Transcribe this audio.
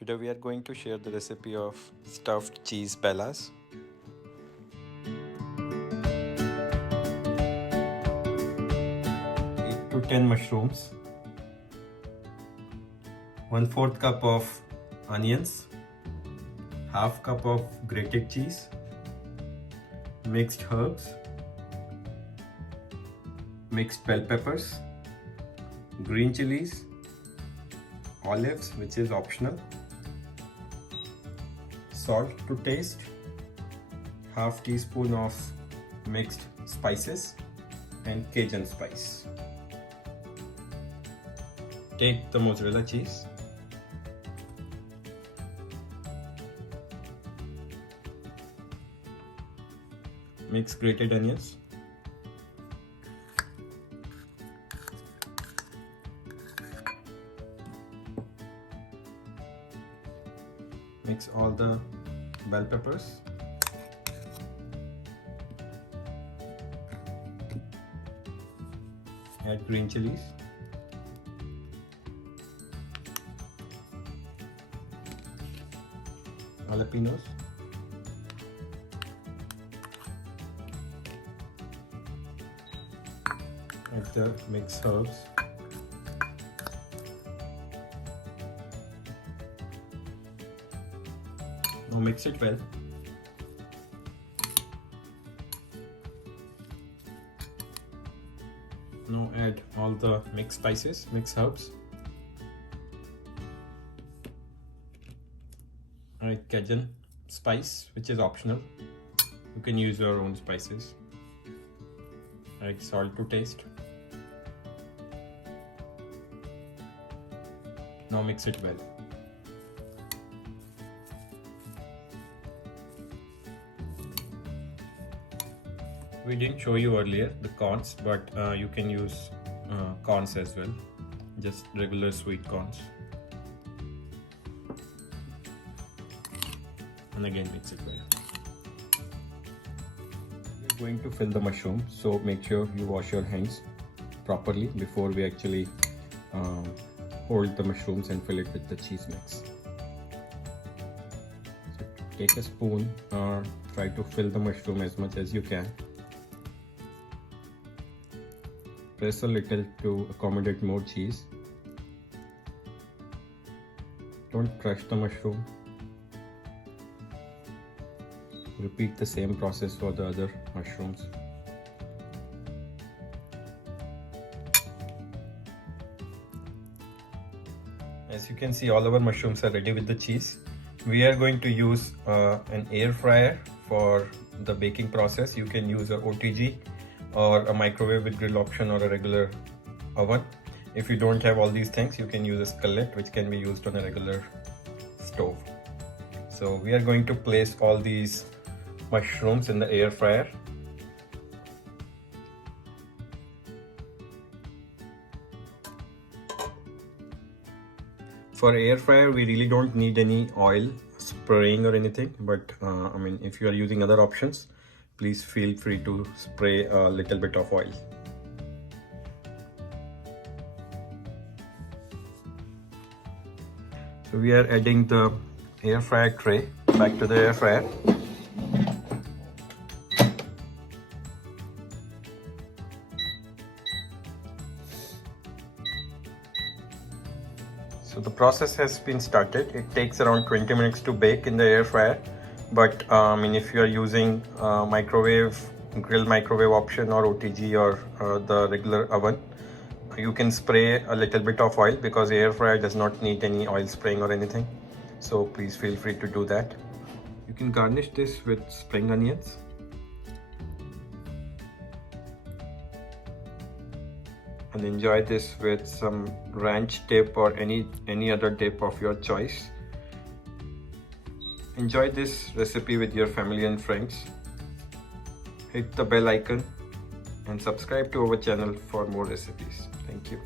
Today we are going to share the recipe of stuffed cheese bellas. 8 to 10 mushrooms, 1/4 cup of onions, half cup of grated cheese, mixed herbs, mixed bell peppers, green chilies, olives, which is optional, salt to taste, half teaspoon of mixed spices and Cajun spice. Take the mozzarella cheese, mix grated onions, mix all the bell peppers, add green chilies, jalapenos, add the mixed herbs, now mix it well. Now add all the mixed spices, mixed herbs. Add Cajun spice, which is optional. You can use your own spices. Add salt to taste. Now mix it well. We didn't show you earlier the corns, but you can use corns as well, just regular sweet corns. And again mix it well. We're going to fill the mushroom, so make sure you wash your hands properly before we actually hold the mushrooms and fill it with the cheese mix. So take a spoon or try to fill the mushroom as much as you can. Press a little to accommodate more cheese. Don't crush the mushroom. Repeat the same process for the other mushrooms. As you can see, all our mushrooms are ready with the cheese. We are going to use an air fryer for the baking process. You can use an OTG or a microwave with grill option or a regular oven. If you don't have all these things, you can use a skillet, which can be used on a regular stove. So we are going to place all these mushrooms in the air fryer. For air fryer, we really don't need any oil spraying or anything, but I mean, if you are using other options, please feel free to spray a little bit of oil. So we are adding the air fryer tray back to the air fryer. So the process has been started. It takes around 20 minutes to bake in the air fryer. But if you are using grill microwave option or OTG or the regular oven, you can spray a little bit of oil because air fryer does not need any oil spraying or anything. So please feel free to do that. You can garnish this with spring onions. And enjoy this with some ranch dip or any other dip of your choice. Enjoy this recipe with your family and friends. Hit the bell icon and subscribe to our channel for more recipes. Thank you.